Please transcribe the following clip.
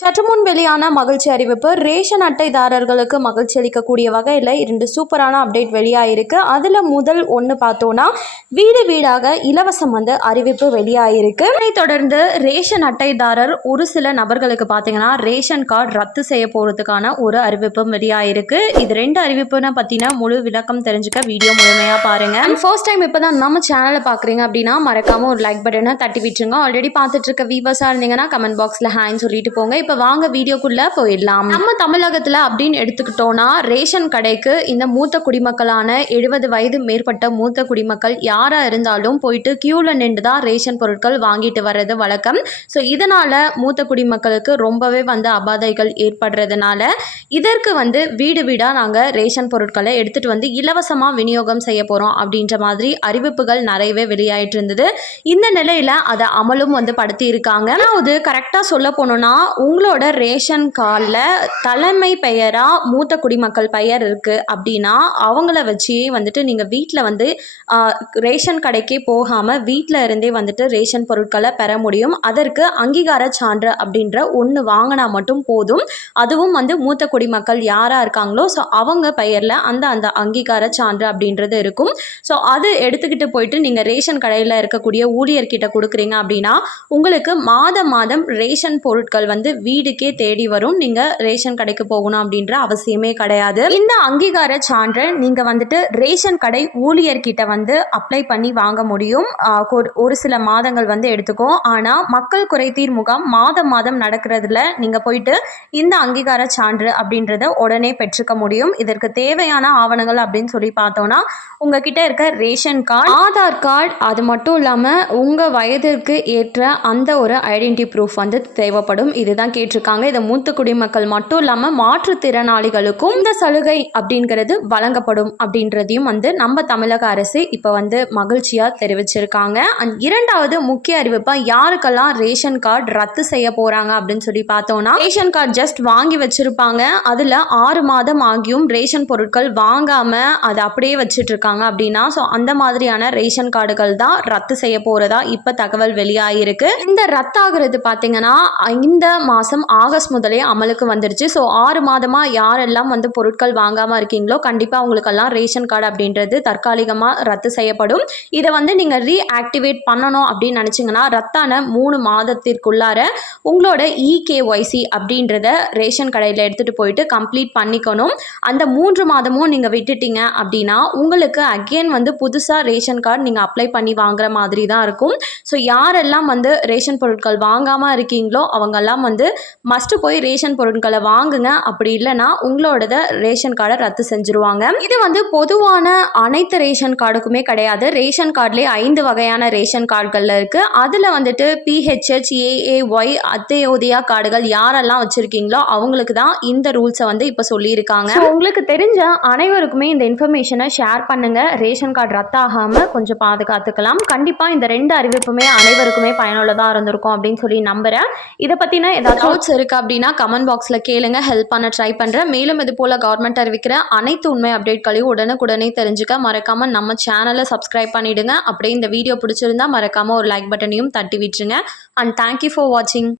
சற்றுமுன் வெளியான மகிழ்ச்சி அறிவிப்பு. ரேஷன் அட்டைதாரர்களுக்கு மகிழ்ச்சி அளிக்கக்கூடிய வகையில் 2 சூப்பரான அப்டேட் வெளியாயிருக்கு. அதில் முதல் ஒன்று பார்த்தோன்னா, வீடு வீடாக இலவசம் அறிவிப்பு வெளியாயிருக்கு. இதைத் தொடர்ந்து ரேஷன் அட்டைதாரர் ஒரு சில நபர்களுக்கு பார்த்தீங்கன்னா ரேஷன் கார்டு ரத்து செய்ய போகிறதுக்கான ஒரு அறிவிப்பும் வெளியாயிருக்கு. இது 2 அறிவிப்புன்னு பற்றின முழு விளக்கம் தெரிஞ்சுக்க வீடியோ முழுமையாக பாருங்கள். ஃபர்ஸ்ட் டைம் இப்போ தான் நம்ம சேனலை பார்க்குறீங்க அப்படின்னா மறக்காமல் ஒரு லைக் பட்டனை தட்டி விட்டுருங்க. ஆல்ரெடி பார்த்துட்டு இருக்க வீவர்ஸாக இருந்தீங்கன்னா கமெண்ட் பாக்ஸில் ஹாய்ன்னு சொல்லிட்டு போங்க. இப்போ வாங்க வீடியோக்குள்ளே போயிடலாம். நம்ம தமிழகத்தில் அப்படின்னு எடுத்துக்கிட்டோன்னா ரேஷன் கடைக்கு இந்த மூத்த குடிமக்களான 70 வயது மேற்பட்ட மூத்த குடிமக்கள் யாராக இருந்தாலும் போயிட்டு கியூவில் நின்று தான் ரேஷன் பொருட்கள் வாங்கிட்டு வர்றது வழக்கம். ஸோ இதனால் மூத்த குடிமக்களுக்கு ரொம்பவே அபாதைகள் ஏற்படுறதுனால இதற்கு வீடு வீடாக நாங்கள் ரேஷன் பொருட்களை எடுத்துகிட்டு இலவசமாக விநியோகம் செய்ய போகிறோம் அப்படின்ற மாதிரி அறிவிப்புகள் நிறையவே வெளியாயிட்டு இருந்தது. இந்த நிலையில் அதை அமலும் படுத்தி இருக்காங்க. அதாவது கரெக்டாக சொல்ல போனோம்னா உங்களோட ரேஷன் கார்டில் தலைமை பெயராக மூத்த குடிமக்கள் பெயர் இருக்குது அப்படின்னா அவங்கள வச்சே நீங்கள் வீட்டில் ரேஷன் கடைக்கே போகாமல் வீட்டில் இருந்தே ரேஷன் பொருட்களை பெற முடியும். அதற்கு அங்கீகார சான்று அப்படின்ற ஒன்று வாங்கினா மட்டும் போதும். அதுவும் மூத்த குடிமக்கள் யாராக இருக்காங்களோ ஸோ அவங்க பெயரில் அந்த அங்கீகார சான்று அப்படின்றது இருக்கும். ஸோ அது எடுத்துக்கிட்டு போயிட்டு நீங்கள் ரேஷன் கடையில் இருக்கக்கூடிய ஊழியர்கிட்ட கொடுக்குறீங்க அப்படின்னா உங்களுக்கு மாதம் ரேஷன் பொருட்கள் வீடுக்கே தேடி வரும். நீங்கள் ரேஷன் கடைக்கு போகணும் அப்படின்ற அவசியமே கிடையாது. இந்த அங்கீகார சான்றை நீங்கள் ரேஷன் கடை ஊழியர்கிட்ட அப்ளை பண்ணி வாங்க முடியும். ஒரு சில மாதங்கள் எடுத்துக்கும். ஆனால் மக்கள் குறைதீர் முகாம் மாதம் நடக்கிறதுல நீங்கள் போயிட்டு இந்த அங்கீகார சான்று அப்படின்றத உடனே பெற்றுக்க முடியும். இதற்கு தேவையான ஆவணங்கள் அப்படின்னு சொல்லி பார்த்தோம்னா உங்ககிட்ட இருக்க ரேஷன் கார்டு, ஆதார் கார்டு, அது மட்டும் இல்லாமல் உங்கள் வயதிற்கு ஏற்ற அந்த ஒரு ஐடென்டி ப்ரூஃப் தேவைப்படும். இதுதான் கேட்டிருக்காங்க. இதை மூத்த குடிமக்கள் மட்டும் இல்லாமல் மாற்றுத்திறனாளிகளுக்கும் இந்த சலுகை அப்படிங்கிறது வழங்கப்படும் அப்படின்றதையும் நம்ம தமிழக அரசு இப்போ மகிழ்ச்சியாக தெரிவிச்சிருக்காங்க. இரண்டாவது முக்கிய அறிவிப்பா யாருக்கெல்லாம் ரேஷன் கார்டு ரத்து செய்ய போகிறாங்க அப்படின்னு சொல்லி பார்த்தோம்னா ரேஷன் கார்டு ஜஸ்ட் வாங்கி வச்சிருப்பாங்க. அதில் 6 மாதம் ஆகியும் ரேஷன் பொருட்கள் வாங்காமல் அதை அப்படியே வச்சுட்டு இருக்காங்க அப்படின்னா ஸோ அந்த மாதிரியான ரேஷன் கார்டுகள் தான் ரத்து செய்ய போகிறதா இப்போ தகவல் வெளியாகிருக்கு. இந்த ரத்தாகிறது பார்த்தீங்கன்னா இந்த மாதம் ஆகஸ்ட் முதலே அமலுக்கு வந்துருச்சு. ஸோ 6 மாதமாக யாரெல்லாம் பொருட்கள் வாங்காமல் இருக்கீங்களோ கண்டிப்பாக அவங்களுக்கெல்லாம் ரேஷன் கார்டு அப்படின்றது தற்காலிகமாக ரத்து செய்யப்படும். இதை நீங்கள் ரீஆக்டிவேட் பண்ணணும் அப்படின்னு நினச்சிங்கன்னா ரத்தான 3 மாதத்திற்குள்ளார உங்களோட இகேஒய்சி அப்படின்றத ரேஷன் கடையில் எடுத்துகிட்டு போயிட்டு கம்ப்ளீட் பண்ணிக்கணும். அந்த 3 மாதமும் நீங்கள் விட்டுட்டீங்க அப்படின்னா உங்களுக்கு அகெயின் புதுசாக ரேஷன் கார்டு நீங்கள் அப்ளை பண்ணி வாங்குற மாதிரி தான் இருக்கும். ஸோ யாரெல்லாம் ரேஷன் பொருட்கள் வாங்காமல் இருக்கீங்களோ அவங்கெல்லாம் மஸ்ட் போய் ரேஷன் பொருட்களை வாங்குங்க. அப்படி இல்லைன்னா உங்களோட ரேஷன் கார்டை ரத்து செஞ்சுருவாங்க. இது பொதுவான அனைத்து ரேஷன் கார்டுக்குமே கிடையாது. ரேஷன் கார்டுலேயே 5 வகையான ரேஷன் கார்டுகள் இருக்குது. அதில் பிஹெச்ஹெச், ஏஏஒய், அத்தியோதயா கார்டுகள் யாரெல்லாம் வச்சுருக்கீங்களோ அவங்களுக்கு தான் இந்த ரூல்ஸை இப்போ சொல்லியிருக்காங்க. உங்களுக்கு தெரிஞ்ச அனைவருக்குமே இந்த இன்ஃபர்மேஷனை ஷேர் பண்ணுங்கள். ரேஷன் கார்டு ரத்தாகாமல் கொஞ்சம் பாதுகாத்துக்கலாம். கண்டிப்பாக இந்த 2 அறிவிப்புமே அனைவருக்குமே பயனுள்ளதாக இருந்திருக்கும் அப்படின்னு சொல்லி நம்புகிறேன். இதை பற்றின ஏதாவது டவுட்ஸ் இருக்குது அப்படின்னா கமெண்ட் பாக்ஸில் கேளுங்க. ஹெல்ப் பண்ண ட்ரை பண்ணுறேன். மேலும் இது போல் கவர்மெண்ட் அறிவிக்கிற அனைத்து உண்மை அப்டேட்களையும் உடனுக்குடனே தெரிஞ்சுக்க மறக்காமல் நம்ம சேனலை சப்ஸ்கிரைப் பண்ணிவிடுங்க. அப்படியே இந்த வீடியோ பிடிச்சிருந்தா மறக்காமல் ஒரு லைக் பட்டனையும் தட்டி விட்டுருங்க. அண்ட் தேங்க்யூ ஃபார் வாட்சிங்.